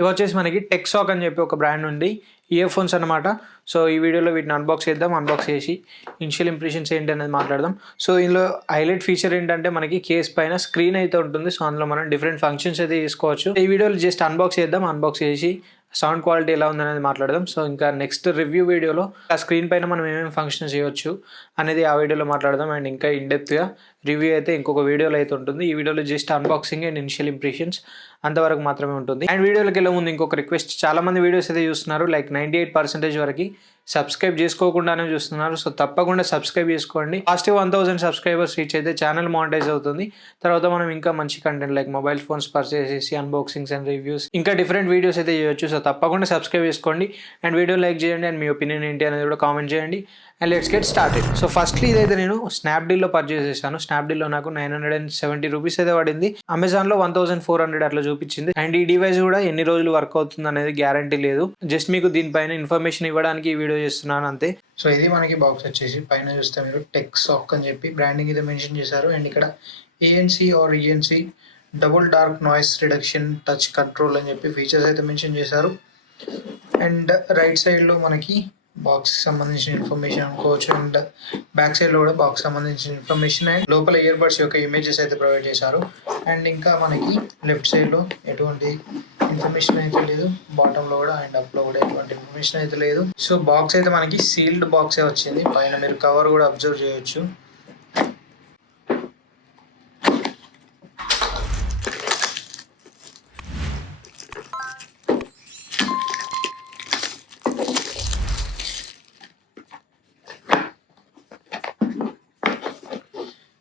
ఇవి వచ్చేసి మనకి టెక్సాక్ అని చెప్పి ఒక బ్రాండ్ నుండి ఇయర్ ఫోన్స్ అనమాట. సో ఈ వీడియోలో వీటిని అన్బాక్స్ చేద్దాం. అన్బాక్స్ చేసి ఇనిషియల్ ఇంప్రెషన్స్ ఏంటి అనేది మాట్లాడదాం. సో ఇందులో హైలైట్ ఫీచర్ ఏంటంటే మనకి కేస్ పైన స్క్రీన్ అయితే ఉంటుంది. సో అందులో మనం డిఫరెంట్ ఫంక్షన్స్ అయితే చేసుకోవచ్చు. ఈ వీడియోలో జస్ట్ అన్బాక్స్ చేద్దాం. అన్బాక్స్ చేసి సౌండ్ క్వాలిటీ ఎలా ఉందనేది మాట్లాడదాం. సో ఇంకా నెక్స్ట్ రివ్యూ వీడియోలో ఆ స్క్రీన్ పైన మనం ఏమేమి ఫంక్షన్స్ చేయవచ్చు అనేది ఆ వీడియోలో మాట్లాడదాం. అండ్ ఇంకా ఇన్డెప్త్గా రివ్యూ అయితే ఇంకొక వీడియోలో అయితే ఉంటుంది. ఈ వీడియోలో just unboxing and initial impressions అంతవరకు మాత్రమే ఉంటుంది. అండ్ వీడియోలోకి వెళ్ళే ముందు ఇంకొక రిక్వెస్ట్, చాలా మంది వీడియోస్ అయితే చూస్తున్నారు, లైక్ 98% వరకు సబ్స్క్రైబ్ చేసుకోకుండానే చూస్తున్నారు. సో తప్పకుండా సబ్స్క్రైబ్ చేసుకోండి. పాజిటివ్ 1000 సబ్స్క్రైబర్స్ రీచ్ అయితే ఛానల్ మానిటైజ్ అవుతుంది. తర్వాత మనం ఇంకా మంచి content like mobile phones purchase చేసి అన్బాక్సింగ్స్ అండ్ రివ్యూస్ ఇంకా డిఫరెంట్ వీడియోస్ అయితే చేయొచ్చు. సో తప్పకుండా సబ్స్క్రైబ్ చేసుకోండి అండ్ వీడియో లైక్ చేయండి అండ్ మీ ఒపీనియన్ ఏంటి అనేది కూడా కామెంట్ చేయండి. And let's get started. So firstly ఇదైతే నేను స్నాప్డీల్లో పర్చేస్ చేశాను. స్నాప్డీల్లో నాకు 970 రూపీస్ అయితే పడింది. అమెజాన్లో 1400 అట్లా చూపించింది. అండ్ ఈ డివైస్ కూడా ఎన్ని రోజులు వర్క్ అవుతుంది అనేది గ్యారంటీ లేదు. జస్ట్ మీకు దీనిపైన ఇన్ఫర్మేషన్ ఇవ్వడానికి ఈ వీడియో చేస్తున్నాను అంతే. సో ఇది మనకి బాక్స్ వచ్చేసి పైన చూస్తే మీరు టెక్సాక్ అని చెప్పి బ్రాండింగ్ అయితే మెన్షన్ చేశారు. అండ్ ఇక్కడ ANC or ENC double dark noise reduction touch control అని చెప్పి ఫీచర్స్ అయితే మెన్షన్ చేశారు. అండ్ రైట్ సైడ్లో మనకి బాక్స్ సంబంధించిన ఇన్ఫర్మేషన్ అనుకోవచ్చు. అండ్ బ్యాక్ సైడ్లో కూడా బాక్స్ సంబంధించిన ఇన్ఫర్మేషన్ అండ్ లోపల ఇయర్ బడ్స్ యొక్క ఇమేజెస్ అయితే ప్రొవైడ్ చేశారు. అండ్ ఇంకా మనకి లెఫ్ట్ సైడ్లో ఎటువంటి ఇన్ఫర్మేషన్ అయితే లేదు, బాటంలో కూడా అండ్ అప్లో కూడా ఎటువంటి ఇన్ఫర్మేషన్ అయితే లేదు. సో బాక్స్ అయితే మనకి సీల్డ్ బాక్సే వచ్చింది. పైన మీరు కవర్ కూడా అబ్జర్వ్ చేయొచ్చు.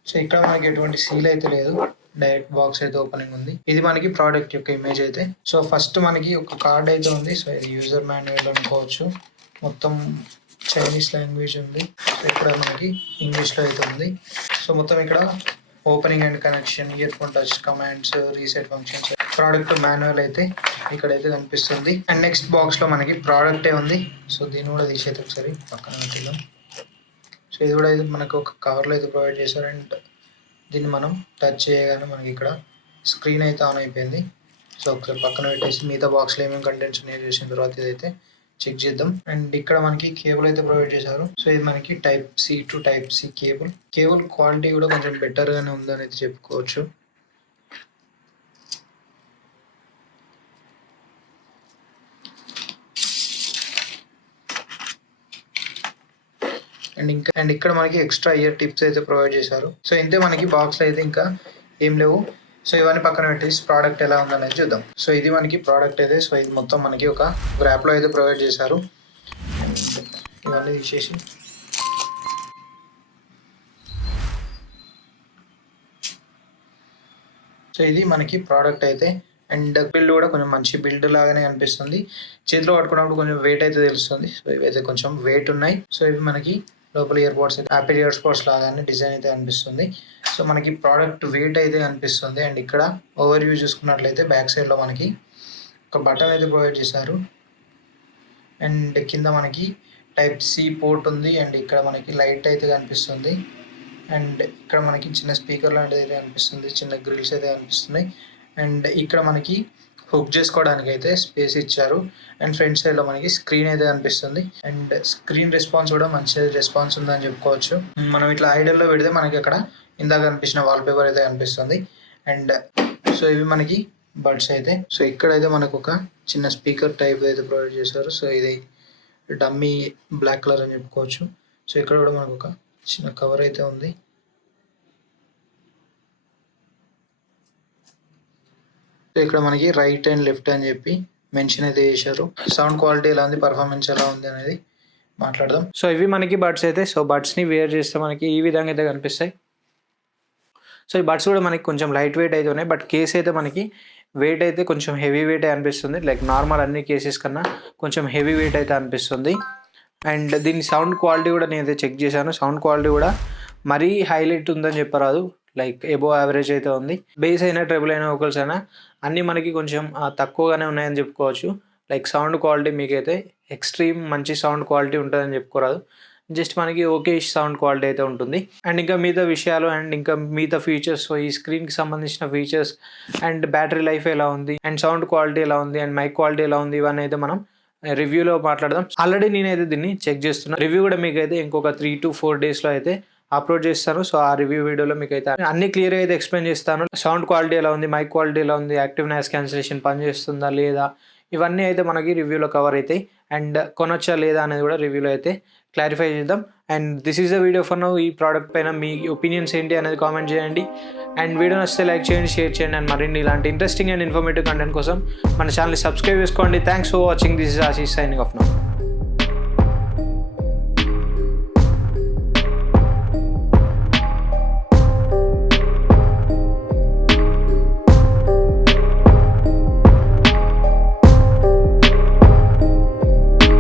సో ఇక్కడ మనకి ఎటువంటి సీల్ అయితే లేదు, డైరెక్ట్ బాక్స్ అయితే ఓపెనింగ్ ఉంది. ఇది మనకి ప్రోడక్ట్ యొక్క ఇమేజ్ అయితే. సో ఫస్ట్ మనకి ఒక కార్డ్ అయితే ఉంది. సో ఇది యూజర్ మాన్యువల్ అనుకోవచ్చు. మొత్తం చైనీస్ లాంగ్వేజ్ ఉంది. సో ఇక్కడ మనకి ఇంగ్లీష్లో అయితే ఉంది. సో మొత్తం ఇక్కడ opening and connection, year phone touch commands, reset functions, product manual అయితే ఇక్కడైతే కనిపిస్తుంది. అండ్ నెక్స్ట్ బాక్స్లో మనకి ప్రోడక్టే ఉంది. సో దీన్ని కూడా తీసేది ఒకసారి పక్కన పెట్టిద్దాం. సో ఇది కూడా అయితే మనకు ఒక కవర్లో అయితే ప్రొవైడ్ చేశారు. అండ్ దీన్ని మనం టచ్ చేయగానే మనకి ఇక్కడ స్క్రీన్ అయితే ఆన్ అయిపోయింది. సో ఒకసారి పక్కన పెట్టేసి మిగతా బాక్స్లో ఏమేమి కంటెంట్స్ ఉన్నాయి చేసిన తర్వాత ఇదైతే చెక్ చేద్దాం. అండ్ ఇక్కడ మనకి కేబుల్ అయితే ప్రొవైడ్ చేశారు. సో ఇది మనకి Type-C to Type-C cable quality కూడా కొంచెం బెటర్గానే ఉందని అయితే చెప్పుకోవచ్చు. అండ్ ఇక్కడ మనకి ఎక్స్ట్రా ఇయర్ టిప్స్ అయితే ప్రొవైడ్ చేశారు. సో ఇంతే మనకి బాక్స్లో అయితే ఇంకా ఏం లేవు. సో ఇవన్నీ పక్కన పెట్టేసి ప్రోడక్ట్ ఎలా ఉందనేది చూద్దాం. సో ఇది మనకి ప్రోడక్ట్ అయితే. సో ఇది మొత్తం మనకి ఒక ర్యాప్లో అయితే ప్రొవైడ్ చేశారు. ఇవన్నీ తీసేసి సో ఇది మనకి ప్రోడక్ట్ అయితే. అండ్ బిల్డ్ కూడా కొంచెం మంచి బిల్డ్ లాగానే అనిపిస్తుంది. చేతిలో పట్టుకున్నప్పుడు కొంచెం వెయిట్ అయితే తెలుస్తుంది. సో ఇవైతే కొంచెం వెయిట్ ఉన్నాయి. సో ఇవి మనకి లోపల ఇయర్ పోడ్స్ అయితే యాపిల్ ఇయర్ పోడ్స్ లాగానే డిజైన్ అయితే అనిపిస్తుంది. సో మనకి ప్రోడక్ట్ వెయిట్ అయితే అనిపిస్తుంది. అండ్ ఇక్కడ ఓవర్ వ్యూ చూసుకున్నట్లయితే బ్యాక్ సైడ్లో మనకి ఒక బటన్ అయితే ప్రొవైడ్ చేశారు. అండ్ కింద మనకి Type-C పోర్ట్ ఉంది. అండ్ ఇక్కడ మనకి లైట్ అయితే కనిపిస్తుంది. అండ్ ఇక్కడ మనకి చిన్న స్పీకర్ లాంటిది అయితే కనిపిస్తుంది. చిన్న గ్రిల్స్ అయితే కనిపిస్తున్నాయి. అండ్ ఇక్కడ మనకి హుక్ చేసుకోవడానికి అయితే స్పేస్ ఇచ్చారు. అండ్ ఫ్రంట్ సైడ్లో మనకి స్క్రీన్ అయితే కనిపిస్తుంది. అండ్ స్క్రీన్ రెస్పాన్స్ కూడా మంచి రెస్పాన్స్ ఉందని చెప్పుకోవచ్చు. మనం ఇట్లా ఐడల్లో పెడితే మనకి అక్కడ ఇందాక కనిపించిన వాల్పేపర్ అయితే కనిపిస్తుంది. అండ్ సో ఇవి మనకి బడ్స్ అయితే. సో ఇక్కడైతే మనకు ఒక చిన్న స్పీకర్ టైప్ అయితే ప్రొవైడ్ చేశారు. సో ఇది డమ్మీ బ్లాక్ కలర్ అని చెప్పుకోవచ్చు. సో ఇక్కడ కూడా మనకు ఒక చిన్న కవర్ అయితే ఉంది. సో ఇక్కడ మనకి రైట్ అండ్ లెఫ్ట్ అని చెప్పి మెన్షన్ అయితే చేశారు. సౌండ్ క్వాలిటీ ఎలా ఉంది, పర్ఫార్మెన్స్ ఎలా ఉంది అనేది మాట్లాడదాం. సో ఇవి మనకి బడ్స్ అయితే. సో బడ్స్ని వేర్ చేస్తే మనకి ఈ విధంగా అయితే కనిపిస్తాయి. సో ఈ బడ్స్ కూడా మనకి కొంచెం లైట్ వెయిట్ అయితే ఉన్నాయి. బట్ కేస్ అయితే మనకి వెయిట్ అయితే కొంచెం హెవీ వెయిట్ అనిపిస్తుంది. లైక్ నార్మల్ అన్ని కేసెస్ కన్నా కొంచెం హెవీ వెయిట్ అయితే అనిపిస్తుంది. అండ్ దీని సౌండ్ క్వాలిటీ కూడా నేనైతే చెక్ చేశాను. సౌండ్ క్వాలిటీ కూడా మరీ హైలైట్ ఉందని చెప్పరాదు, లైక్ ఎబో యావరేజ్ అయితే ఉంది. బేస్ అయినా ట్రెబుల్ అయినా వోకల్స్ అయినా అన్నీ మనకి కొంచెం తక్కువగానే ఉన్నాయని చెప్పుకోవచ్చు. లైక్ సౌండ్ క్వాలిటీ మీకైతే ఎక్స్ట్రీమ్ మంచి సౌండ్ క్వాలిటీ ఉంటుందని చెప్పుకోరాదు. జస్ట్ మనకి ఓకే సౌండ్ క్వాలిటీ అయితే ఉంటుంది. అండ్ ఇంకా మిగతా విషయాలు అండ్ ఇంకా మిగతా ఫీచర్స్, సో ఈ స్క్రీన్కి సంబంధించిన ఫీచర్స్ అండ్ బ్యాటరీ లైఫ్ ఎలా ఉంది అండ్ సౌండ్ క్వాలిటీ ఎలా ఉంది అండ్ మైక్ క్వాలిటీ ఎలా ఉంది, ఇవన్నీ అయితే మనం రివ్యూలో మాట్లాడదాం. ఆల్రెడీ నేనైతే దీన్ని చెక్ చేస్తున్నాను. రివ్యూ కూడా మీకు అయితే ఇంకొక 3 to 4 డేస్లో అయితే అప్లోడ్ చేస్తాను. సో ఆ రివ్యూ వీడియోలో మీకు అయితే అన్ని క్లియర్ అయితే ఎక్స్ప్లెయిన్ చేస్తాను. సౌండ్ క్వాలిటీ ఎలా ఉంది, మైక్ క్వాలిటీ ఎలా ఉంది, యాక్టివ్ నాయిస్ క్యాన్సిలేషన్ పనిచేస్తుందా లేదా, ఇవన్నీ అయితే మనకి రివ్యూలో కవర్ అవుతాయి. అండ్ కొనొచ్చా లేదా అనేది కూడా రివ్యూలో అయితే క్లారిఫై చేద్దాం. And this is the video for now. ఈ ప్రోడక్ట్ పైన మీ ఒపీనియన్స్ ఏంటి అనేది కామెంట్ చేయండి. అండ్ వీడియో నచ్చితే లైక్ చేయండి, షేర్ చేయండి. అండ్ మరిన్ని ఇలాంటి ఇంట్రెస్టింగ్ అండ్ ఇన్ఫర్మేటివ్ కంటెంట్ కోసం మన ఛానల్ని సబ్స్క్రైబ్ చేసుకోండి. Thanks for watching. This is Ashish signing off now.